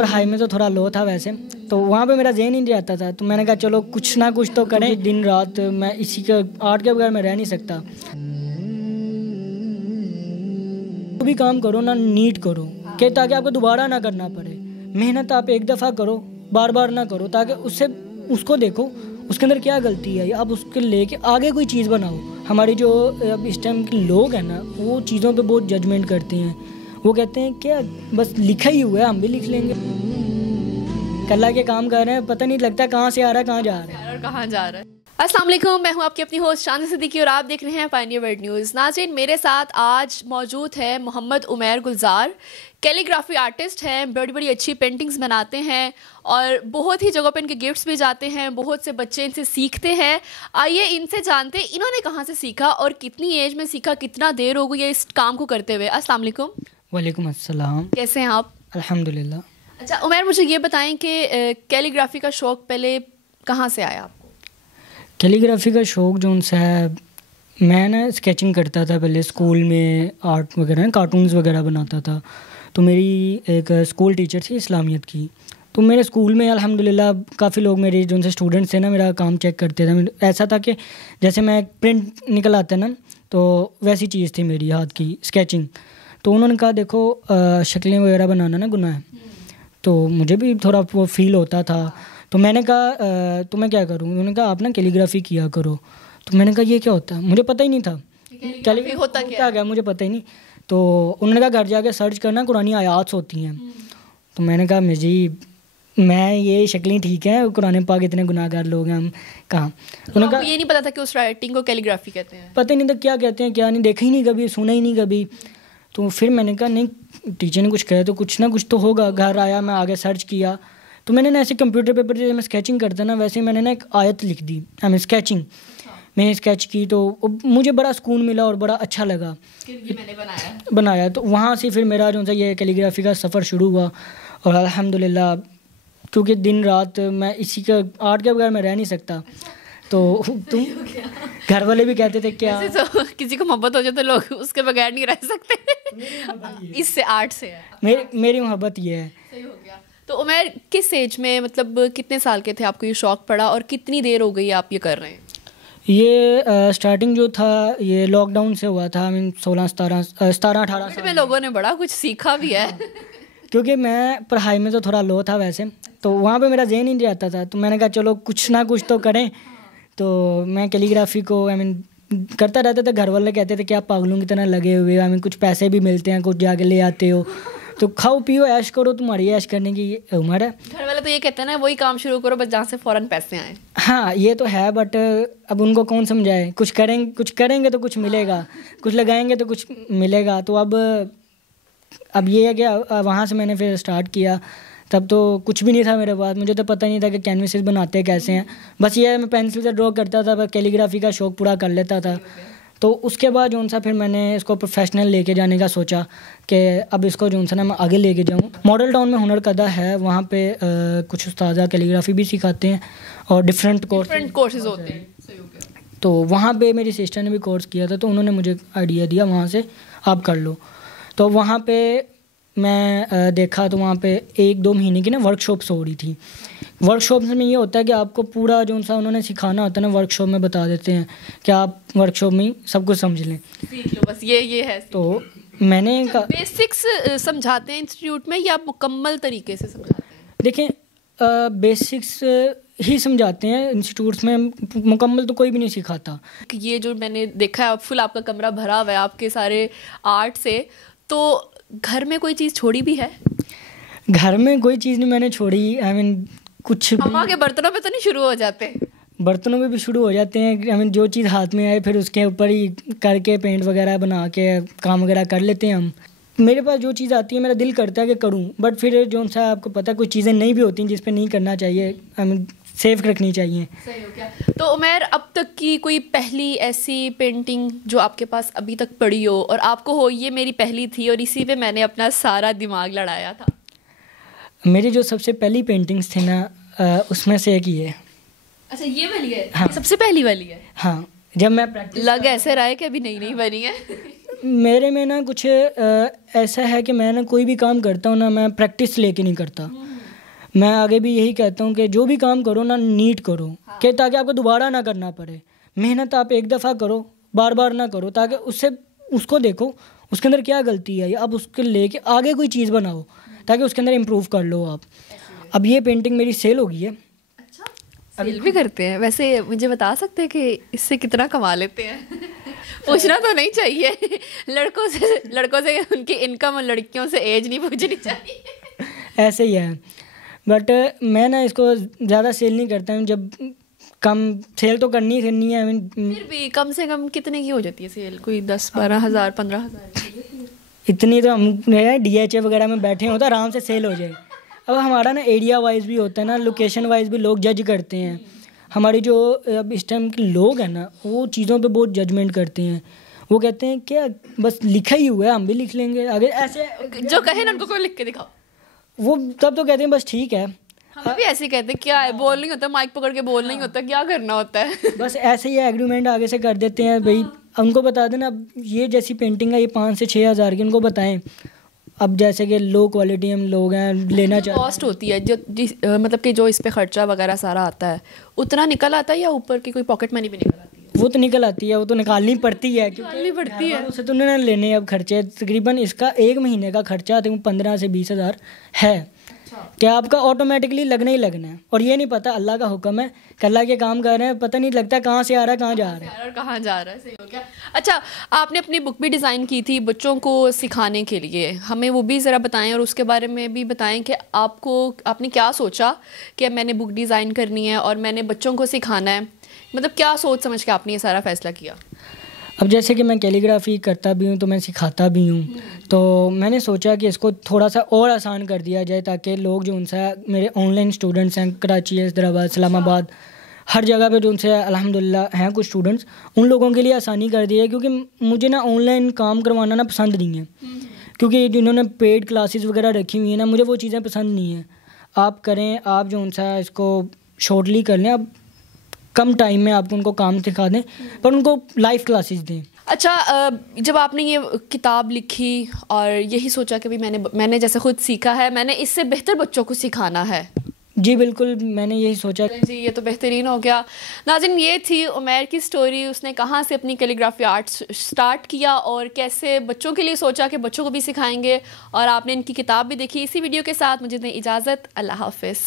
पढ़ाई में तो थोड़ा लो था वैसे, तो वहाँ पे मेरा ज़हन ही नहीं रहता था। तो मैंने कहा चलो कुछ ना कुछ तो करें, दिन रात मैं इसी के आर्ट के बगैर मैं रह नहीं सकता। तो भी काम करो ना, नीट करो कि ताकि आपको दोबारा ना करना पड़े। मेहनत आप एक दफ़ा करो, बार बार ना करो, ताकि उससे उसको देखो उसके अंदर क्या गलती है, आप उसके लेके आगे कोई चीज़ बनाओ। हमारी जो अब इस टाइम के लोग हैं ना, वो चीज़ों पे बहुत जजमेंट करते हैं। वो कहते हैं क्या बस लिखा ही हुआ है, हम भी लिख लेंगे। कल्ला के काम कर रहे हैं, पता नहीं लगता कहाँ से आ रहा है, कहाँ जा रहा है और कहाँ जा रहा है। अस्सलाम वालेकुम, मैं हूं आपकी अपनी होस्ट शानी सिद्दीकी और आप देख रहे हैं पायनियर वर्ल्ड न्यूज़। नाज़रीन, मेरे साथ आज मौजूद है मोहम्मद उमैर गुलजार। कैलीग्राफी आर्टिस्ट हैं, बड़ी बड़ी अच्छी पेंटिंग्स बनाते हैं और बहुत ही जगहों पे इनके गिफ्ट्स भी जाते हैं, बहुत से बच्चे इनसे सीखते हैं। आइए इनसे जानते हैं इन्होंने कहाँ से सीखा और कितनी एज में सीखा, कितना देर हो गई है इस काम को करते हुए। अस्सलाम वालेकुम। वालेकुम अस्सलाम। कैसे हैं आप? अल्हम्दुलिल्लाह। अच्छा उमैर, मुझे ये बताएं कि कैलीग्राफी का शौक़ पहले कहाँ से आया आपको? कैलीग्राफी का शौक़ जो उनसे है, मैं ना स्केचिंग करता था पहले स्कूल में, आर्ट वगैरह कार्टून्स वगैरह बनाता था। तो मेरी एक स्कूल टीचर थी इस्लामियत की, तो मेरे स्कूल में अल्हम्दुलिल्लाह काफ़ी लोग मेरे जो उनसे स्टूडेंट्स थे ना, मेरा काम चेक करते थे। ऐसा था कि जैसे मैं प्रिंट निकल आता ना, तो वैसी चीज़ थी मेरी हाथ की स्केचिंग। तो उन्होंने कहा देखो शक्लें वगैरह बनाना ना गुनाह है, तो मुझे भी थोड़ा वो फील होता था। तो मैंने कहा तो मैं क्या करूँ? उन्होंने कहा आप ना कैलीग्राफी किया करो। तो मैंने कहा ये क्या होता है, मुझे पता ही नहीं था कैलीग्राफी होता क्या, मुझे पता ही नहीं। तो उन्होंने कहा घर जाके सर्च करना, कुरानी आयात होती हैं। तो मैंने कहा जी मैं ये शक्लें ठीक हैं, कुरान पाक इतने गुनाहगार लोग हैं, हम कहाँ। उन्होंने कहा ये नहीं पता था कि उस राइटिंग को कैलीग्राफी कहते हैं? पता ही नहीं था क्या कहते हैं, क्या नहीं, देखा ही नहीं कभी, सुना ही नहीं कभी। तो फिर मैंने कहा नहीं, टीचर ने कुछ कहा तो कुछ ना कुछ तो होगा। घर आया, मैं आगे सर्च किया, तो मैंने ना ऐसे कंप्यूटर पेपर जैसे मैं स्केचिंग करता ना, वैसे मैंने ना एक आयत लिख दी। आई मीन स्केचिंग मैंने स्केच की, तो मुझे बड़ा सुकून मिला और बड़ा अच्छा लगा। ये मैंने बनाया तो वहाँ से फिर मेरा जो सा ये कैलीग्राफी का सफ़र शुरू हुआ। और अल्हम्दुलिल्लाह, क्योंकि दिन रात मैं इसी का आर्ट के बगैर मैं रह नहीं सकता। तो तुम घर वाले भी कहते थे क्या तो किसी को मोहब्बत हो जाए तो लोग उसके बगैर नहीं रह सकते। इससे आर्ट से है मेरी मोहब्बत ये है। सही हो गया। तो उमैर, किस एज में, मतलब कितने साल के थे आपको ये शौक़ पड़ा और कितनी देर हो गई आप ये कर रहे हैं? ये स्टार्टिंग जो था ये लॉकडाउन से हुआ था। आई मीन 16-17-18 साल में लोगों ने बड़ा कुछ सीखा भी है। क्योंकि मैं पढ़ाई में तो थोड़ा लो था वैसे, तो वहाँ पे मेरा ज़हन ही नहीं रहता था। तो मैंने कहा चलो कुछ ना कुछ तो करें। तो मैं कैलीग्राफी को आई मीन करता रहता था। घर वाले कहते थे कि आप पागलों की तरह लगे हुए हो, आई मीन कुछ पैसे भी मिलते हैं, कुछ जाके ले आते हो, तो खाओ पियो ऐश करो, तुम्हारी ऐश करने की उम्र है। घर वाले तो ये कहते हैं ना, वही काम शुरू करो बस जहाँ से फ़ौरन पैसे आए। हाँ ये तो है, बट अब उनको कौन समझाए। कुछ करेंगे तो कुछ मिलेगा, कुछ लगाएंगे तो कुछ मिलेगा। तो अब ये है कि वहाँ से मैंने फिर स्टार्ट किया। तब तो कुछ भी नहीं था मेरे पास, मुझे तो पता नहीं था कि कैनवसेस बनाते कैसे हैं। बस ये मैं पेंसिल से ड्रॉ करता था, बस कैलीग्राफी का शौक़ पूरा कर लेता था। तो उसके बाद जो सा फिर मैंने इसको प्रोफेशनल लेके जाने का सोचा कि अब इसको जो सा ना मैं आगे लेके जाऊँ। मॉडल टाउन में हुनर कदा है, वहाँ पे कुछ उस्ताद कैलीग्राफी भी सिखाते हैं और डिफरेंट कोर्सेज होते हैं। तो वहाँ पे मेरी सिस्टर ने भी कोर्स किया था, तो उन्होंने मुझे आइडिया दिया वहाँ से आप कर लो। तो वहाँ पे मैं देखा, तो वहाँ पे 1-2 महीने की ना वर्कशॉप्स हो रही थी। वर्कशॉप में ये होता है कि आपको पूरा जो सा उन्होंने सिखाना होता है ना, वर्कशॉप में बता देते हैं कि आप वर्कशॉप में सब कुछ समझ लें, सीख लो, बस ये है। तो मैंने बेसिक्स समझाते हैं इंस्टीट्यूट में या मुकम्मल तरीके से समझाते हैं? देखें बेसिक्स ही समझाते हैं इंस्टीट्यूट्स में, मुकम्मल तो कोई भी नहीं सिखाता। ये जो मैंने देखा है फुल आपका कमरा भरा हुआ है आपके सारे आर्ट से, तो घर में कोई चीज़ छोड़ी भी है? घर में कोई चीज़ नहीं मैंने छोड़ी। आई मीन कुछ अम्मा के बर्तनों पे तो नहीं शुरू हो जाते? बर्तनों में भी शुरू हो जाते हैं। आई मीन जो चीज़ हाथ में आए फिर उसके ऊपर ही करके पेंट वगैरह बना के काम वगैरह कर लेते हैं हम। मेरे पास जो चीज़ आती है मेरा दिल करता है कि करूं, बट फिर जो सा आपको पता है कुछ चीज़ें नहीं भी होती जिस पे नहीं करना चाहिए, आई मीन सेफ रखनी चाहिए। सही हो गया। तो उमैर, अब तक की कोई पहली ऐसी पेंटिंग जो आपके पास अभी तक पड़ी हो और आपको हो ये मेरी पहली थी और इसी पे मैंने अपना सारा दिमाग लड़ाया था? मेरी जो सबसे पहली पेंटिंग्स थी ना, उसमें से एक ही है। अच्छा ये वाली है? हाँ, सबसे पहली वाली है। हाँ, जब मैं प्रैक्टिस लग ऐसे रहा है कि अभी नई बनी है। मेरे में ना कुछ ऐसा है कि मैं ना कोई भी काम करता हूँ ना, मैं प्रैक्टिस लेके नहीं करता। मैं आगे भी यही कहता हूँ कि जो भी काम करो ना नीट करो, कि ताकि आपको दोबारा ना करना पड़े। मेहनत आप एक दफ़ा करो, बार बार ना करो, ताकि उससे उसको देखो उसके अंदर क्या गलती है, अब उसके लेके आगे कोई चीज़ बनाओ ताकि उसके अंदर इम्प्रूव कर लो आप। अब ये पेंटिंग मेरी सेल हो गई है। अच्छा, सेल भी करते हैं? वैसे मुझे बता सकते हैं कि इससे कितना कमा लेते हैं? पूछना तो नहीं चाहिए, लड़कों से उनकी इनकम और लड़कियों से एज नहीं पूछनी चाहिए। ऐसे ही है, बट मैं ना इसको ज़्यादा सेल नहीं करता हूँ। जब कम सेल तो करनी है, फिर भी कम से कम कितने की हो जाती है सेल? कोई 10-12 हज़ार 15 हज़ार? इतनी तो हम DHA वगैरह में बैठे होते आराम से सेल हो जाए। अब हमारा ना एरिया वाइज भी होता है ना, लोकेशन वाइज भी लोग जज करते हैं। हमारी जो अब इस टाइम के लोग हैं ना, वो चीज़ों पे बहुत जजमेंट करते हैं। वो कहते हैं क्या बस लिखा ही हुआ है, हम भी लिख लेंगे। अगर ऐसे जो कहे ना उनको कोई लिख के दिखाओ, वो तब तो कहते हैं बस ठीक है। हम भी ऐसे कहते हैं, क्या है बोल नहीं होता, माइक पकड़ के बोल नहीं होता, क्या करना होता है। बस ऐसे ही एग्रीमेंट आगे से कर देते हैं भाई। उनको बता देना अब ये जैसी पेंटिंग है ये 5 से 6 हज़ार की, उनको बताएं। अब जैसे कि लो क्वालिटी हम लोग हैं लेना चाहते हैं, कॉस्ट होती है जो मतलब कि जो इस पे खर्चा वगैरह सारा आता है उतना निकल आता है, या ऊपर की कोई पॉकेट मनी भी निकल आती है? वो तो निकल आती है, वो तो निकालनी पड़ती है निकालनी पड़ती है। उसे तो उन्होंने लेने अब खर्चे तकरीबन इसका 1 महीने का खर्चा 15 से 20 हज़ार है। क्या आपका ऑटोमेटिकली लगना ही लगना है, और ये नहीं पता अल्लाह का हुक्म है कि अल्लाह के काम कर रहे हैं, पता नहीं लगता कहाँ से आ रहा है कहाँ जा रहा है और कहाँ जा रहा है। सही हो गया। अच्छा, आपने अपनी बुक भी डिज़ाइन की थी बच्चों को सिखाने के लिए, हमें वो भी ज़रा बताएं और उसके बारे में भी बताएं कि आपने क्या सोचा कि मैंने बुक डिज़ाइन करनी है और मैंने बच्चों को सिखाना है, मतलब क्या सोच समझ के आपने ये सारा फैसला किया? अब जैसे कि मैं कैलीग्राफी करता भी हूँ तो मैं सिखाता भी हूँ, तो मैंने सोचा कि इसको थोड़ा सा और आसान कर दिया जाए ताकि लोग जो उनसे मेरे ऑनलाइन स्टूडेंट्स हैं कराची, हैदराबाद, इस्लामाबाद, हर जगह पे जो उनसे अल्हम्दुलिल्लाह हैं कुछ स्टूडेंट्स, उन लोगों के लिए आसानी कर दी है। क्योंकि मुझे ना ऑनलाइन काम करवाना ना पसंद नहीं है, क्योंकि जिन्होंने पेड क्लासेस वगैरह रखी हुई हैं ना, मुझे वो चीज़ें पसंद नहीं हैं। आप करें, आप जो उनसे इसको शॉर्टली कर लें, आप कम टाइम में आपको उनको काम सिखा दें, पर उनको लाइव क्लासेस दें। अच्छा, जब आपने ये किताब लिखी और यही सोचा कि भाई मैंने जैसे खुद सीखा है, मैंने इससे बेहतर बच्चों को सिखाना है। जी बिल्कुल, मैंने यही सोचा। जी, ये तो बेहतरीन हो गया। नाज़रीन, ये थी उमैर की स्टोरी। उसने कहाँ से अपनी कैलीग्राफी आर्ट स्टार्ट किया और कैसे बच्चों के लिए सोचा कि बच्चों को भी सिखाएंगे, और आपने इनकी किताब भी देखी। इसी वीडियो के साथ मुझे दें इजाज़त। अल्लाह हाफ़िज़।